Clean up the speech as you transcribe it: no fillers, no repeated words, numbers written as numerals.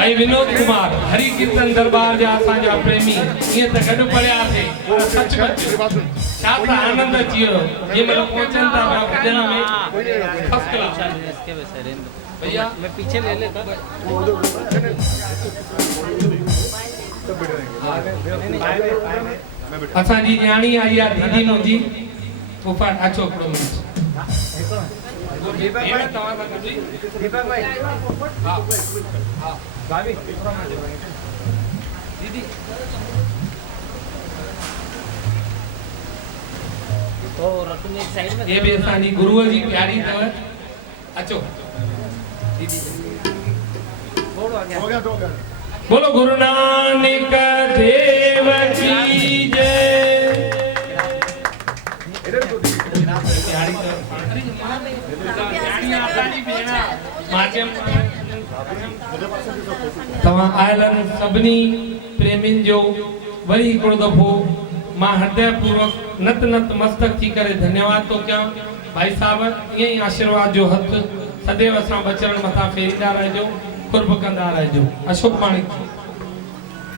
भाई विनोद कुमार हरि कीर्तन दरबार जा असांजा प्रेमी ये त गड पड़या थे सचमुच छा त आनंद अचियो ये मतलब पहुंचन था भजन में फर्स्ट क्लास इसके वैसे रेंद भैया मैं पीछे ले लेता असांजी न्याणी आई आ दीदी मुंजी फूफा अचो करो दीपक भाई हां हां भाभी दीदी तो रतन एक साइड में ये भी असांजी गुरुअ जी प्यारी तव अचो दीदी थोड़ा आ गया हो गया बोलो गुरु नानक देव की जय तव्हां आयलन सभिनी प्रेमियुनि जो वरी हिकिड़ो दफ़ो मां हृदय पूर्वक नत नत मस्तक थी करे धन्यवाद तो कयां भाई साहब ईअं ई आशीर्वाद जो हथ सदैव असां बचड़नि मथां फेरींदा रहिजो कुर्ब कंदा रहिजो अशोक माणिक